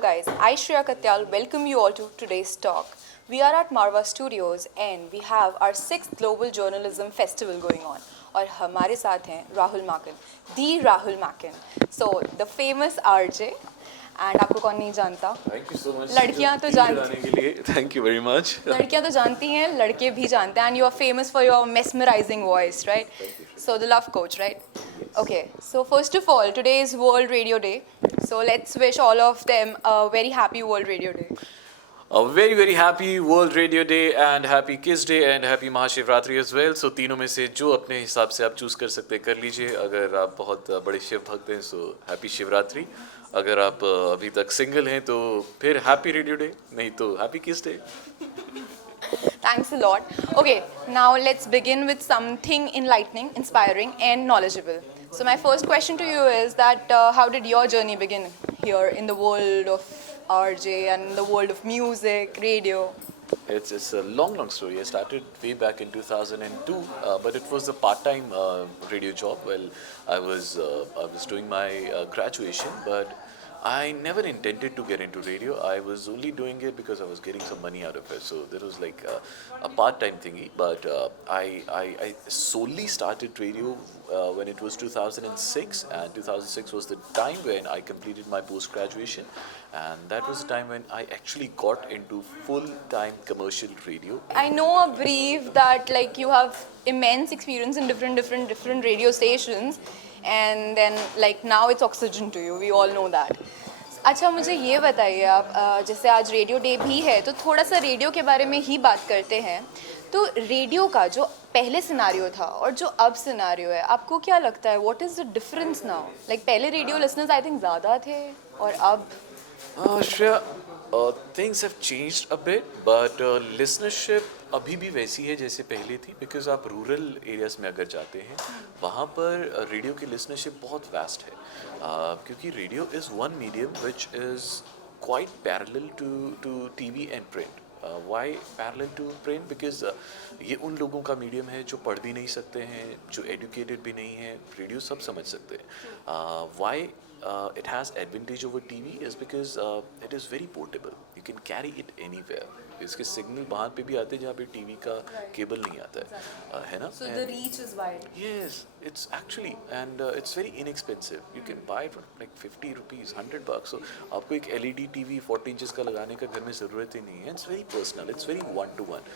guys, I Shreya Katyal welcome you all to today's talk. We are at Marva Studios and we have our 6th Global Journalism Festival going on. और हमारे साथ हैं राहुल माकिन, दी राहुल माकिन. So the famous RJ. And आपको कौन नहीं जानता. Thank you so much. लड़कियां तो जानती के लिए थैंक यू वेरी मच. लड़कियां तो जानती हैं, लड़के भी जानते हैं. And you are famous for your mesmerizing voice, right? So the love coach, right? Okay, so first of all, today is World Radio Day. So let's wish all of them a very happy World Radio Day. A very very happy World Radio Day and happy Kiss Day and happy Mahashivratri as well. So तीनों में से जो अपने हिसाब से आप चूज कर सकते हैं कर लीजिए. अगर आप बहुत बड़े शिव भक्त हैं so हैप्पी शिवरात्रि. अगर आप अभी तक सिंगल हैं तो फिर हैप्पी रेडियो डे, नहीं तो हैप्पी किस day. Thanks a lot. Okay, now let's begin with something enlightening, inspiring, and knowledgeable. So my first question to you is that how did your journey begin here in the world of RJ and the world of music, radio? It's a long story. I started way back in 2002, but it was a part-time radio job. Well, I was doing my graduation, but I never intended to get into radio. I was only doing it because I was getting some money out of it. So there was like a part-time thingy. But I solely started radio when it was 2006, and 2006 was the time when I completed my post-graduation, and that was the time when I actually got into full-time commercial radio. I know a brief that like you have immense experience in different radio stations, and then like now it's oxygen to you. We all know that. अच्छा मुझे ये बताइए आप जैसे आज radio day भी है तो थोड़ा सा रेडियो के बारे में ही बात करते हैं. तो रेडियो का जो पहले सिनारियो था और जो अब सिनारियो है, आपको क्या लगता है what is the difference now? Like पहले रेडियो लिसनर्स आई थिंक ज़्यादा थे और अब Shreya, things have changed a bit, but listenership अभी भी वैसी है जैसे पहले थी. बिकॉज आप रूरल एरियाज में अगर जाते हैं वहाँ पर रेडियो की लिसनरशिप बहुत वास्ट है. क्योंकि radio is one medium which is quite parallel to TV and print. Why parallel to print? Because ये उन लोगों का मीडियम है जो पढ़ भी नहीं सकते हैं, जो एजुकेटेड भी नहीं है. रेडियो सब समझ सकते हैं. Why it has advantage over TV is because it is very portable. You can carry it anywhere. इसके सिग्नल बाहर पे भी आते हैं जहाँ पे टीवी का केबल नहीं आता है, है ना? So the reach is wide. Yes, it's actually and it's very inexpensive. You can buy for like 50 rupees, $100. So आपको एक LED TV 40 inches का लगाने का घर में ज़रूरत ही नहीं है. It's very personal. It's very one-to-one.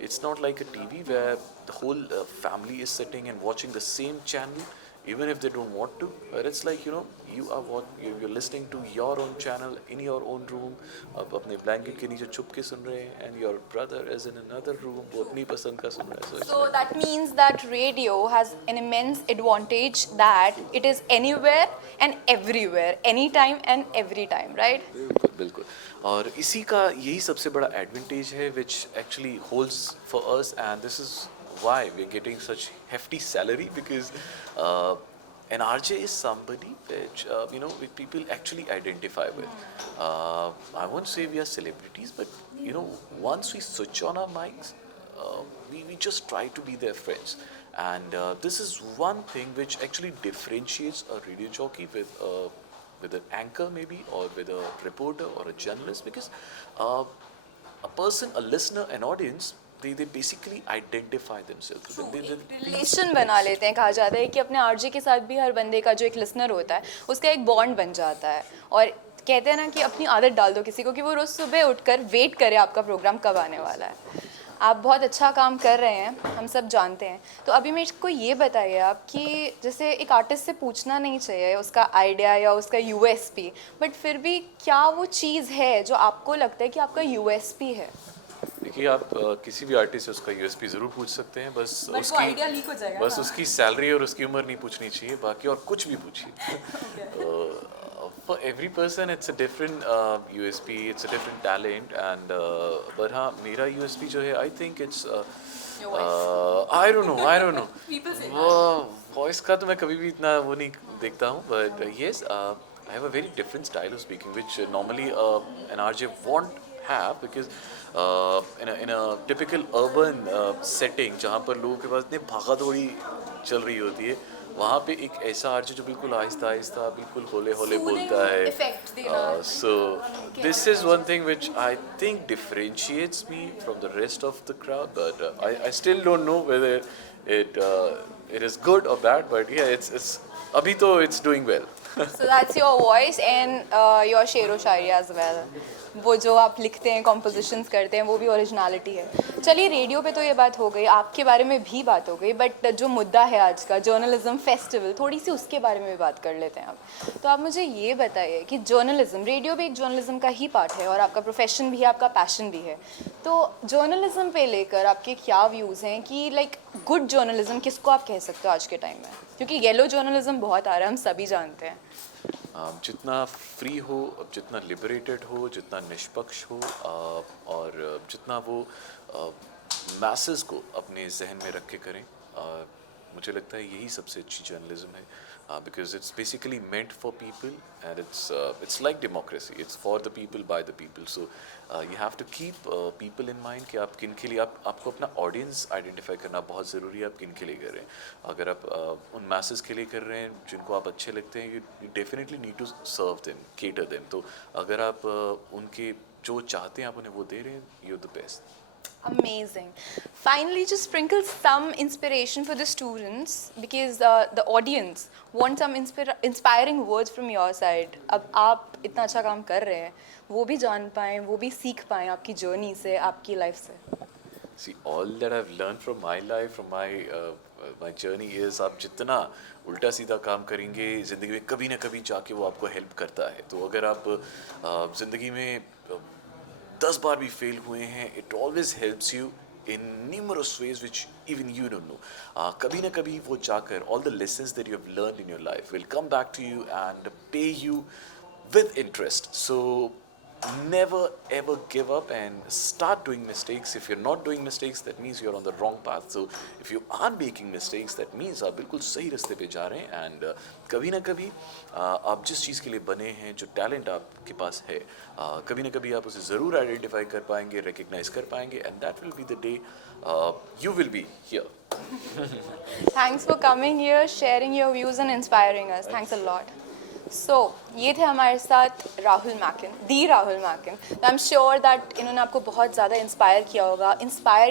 It's not like a TV where the whole family is sitting and watching the same channel. Even if they don't want to, but it's like you're listening to your own channel in your own room. आप अपने blanket के नीचे छुप के सुन रहे हैं, and your brother is in another room, वो अपनी पसंद का सुन रहा है. So that means that radio has an immense advantage that it is anywhere and everywhere, anytime and every time, right? बिल्कुल बिल्कुल. और इसी का यही सबसे बड़ा advantage है, which actually holds for us, and this is why we're getting such hefty salary, because an RJ is somebody which which people actually identify with. I won't say we are celebrities, but once we switch on our mics, we just try to be their friends, and this is one thing which actually differentiates a radio jockey with an anchor maybe, or with a reporter or a journalist, because a person, a listener, an audience, they basically identify themselves. Relation बना लेते हैं. कहा जाता है कि अपने आरजे के साथ भी हर बंदे का जो एक लिसनर होता है उसका एक बॉन्ड बन जाता है. और कहते हैं ना कि अपनी आदत डाल दो किसी को कि वो रोज़ सुबह उठकर वेट करे आपका प्रोग्राम कब आने वाला है. आप बहुत अच्छा काम कर रहे हैं, हम सब जानते हैं. तो अभी मेरे को ये बताइए आप कि जैसे एक आर्टिस्ट से पूछना नहीं चाहिए उसका आइडिया या उसका यूएसपी, बट फिर भी क्या वो चीज़ है जो आपको लगता है कि आपका यूएसपी है? देखिए, आप किसी भी आर्टिस्ट से उसका यूएसपी ज़रूर पूछ सकते हैं, बस उसकी सैलरी और उसकी उम्र नहीं पूछनी चाहिए, बाकी और कुछ भी पूछिए. For every person it's a different USP, it's a different talent, and but हाँ, मेरा USP जो है I think it's I don't know voice का तो मैं कभी भी इतना वो नहीं देखता हूँ, but yes, I have a very different style of speaking which normally an RJ won't have, because in a typical urban setting जहाँ पर लोगों के पास इतनी भागा दौड़ी चल रही होती है, वहाँ पे एक ऐसा आरजे जो बिल्कुल आहिस्ता आहिस्ता बिल्कुल होले होले Soothing बोलता है. effect देना So this is one thing which I think differentiates me from the rest of the crowd, but I still don't know whether it is good or bad, but yeah, it's अभी तो it's doing well. So that's your voice and your शेरो शायरी as well. वो जो आप लिखते हैं, compositions करते हैं, वो भी ओरिजिनलिटी है. चलिए रेडियो पे तो ये बात हो गई, आपके बारे में भी बात हो गई, बट जो मुद्दा है आज का जर्नलिज्म फेस्टिवल, थोड़ी सी उसके बारे में भी बात कर लेते हैं आप. तो आप मुझे ये बताइए कि जर्नलिज्म, रेडियो भी एक जर्नलिज्म का ही पार्ट है और आपका प्रोफेशन भी है, आपका पैशन भी है. तो जर्नलिज्म पे लेकर आपके क्या व्यूज़ हैं कि लाइक गुड जर्नलिज्म किसको आप कह सकते हो आज के टाइम में? क्योंकि येलो जर्नलिज्म बहुत आ रहा है, हम सभी जानते हैं. जितना फ्री हो, जितना लिबरेटेड हो, जितना निष्पक्ष हो, और जितना वो मैसेस को अपने जहन में रख के करें, मुझे लगता है यही सबसे अच्छी जर्नलिज्म है. Because it's basically meant for people, and it's like democracy. It's for the people by the people. So you have to keep people in mind कि आप किन के लिए आपको अपना ऑडियंस आइडेंटिफाई करना बहुत ज़रूरी है. आप किन के लिए कर रहे हैं. अगर आप उन मैसेस के लिए कर रहे हैं जिनको आप अच्छे लगते हैं, you definitely need to serve them, cater them. तो अगर आप उनके जो चाहते हैं आप उन्हें वो दे रहे हैं, you're the best. Amazing. Finally, just sprinkle some inspiration for the students because the audience want some inspiring words from your side. अब आप इतना अच्छा काम कर रहे हैं, वो भी जान पाएँ, वो भी सीख पाएँ आपकी जर्नी से, आपकी लाइफ से. See, all that I've learned from my life, from my journey is आप जितना उल्टा सीधा काम करेंगे ज़िंदगी में कभी ना कभी जाके वो आपको हेल्प करता है. तो अगर आप ज़िंदगी में 10 बार भी फेल हुए हैं, it always helps you in numerous ways which even you don't know. कभी ना कभी वो जाकर all the lessons that you have learn in your life will come back to you and pay you with interest. So never ever give up and start doing mistakes. If you're not doing mistakes, that means you're on the wrong path. So if you are making mistakes, that means आप बिल्कुल सही रास्ते पे जा रहे हैं. And कभी ना कभी आप जिस चीज़ के लिए बने हैं, जो टैलेंट आपके पास है, कभी ना कभी आप उसे ज़रूर आइडेंटिफाई कर पाएंगे, रिकग्नाइज कर पाएंगे, and that will be the day you will be here. Thanks for coming here, sharing your views and inspiring us. Thanks a lot. So, ये थे हमारे साथ राहुल मैकिन, दी राहुल मैकिन. आई एम श्योर दैट इन्होंने आपको बहुत ज़्यादा इंस्पायर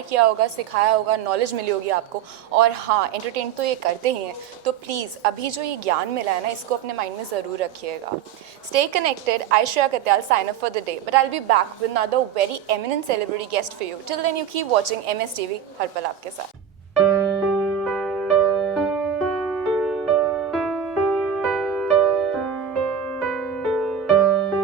किया होगा, सिखाया होगा, नॉलेज मिली होगी आपको. और हाँ, एंटरटेन तो ये करते ही हैं. तो प्लीज़ अभी जो ये ज्ञान मिला है ना, इसको अपने माइंड में ज़रूर रखिएगा. Stay connected. I Shreya Katyal sign up for the day, but I will be back with another very eminent celebrity guest for you. Till then you keep watching MS TV, हर पल आपके साथ.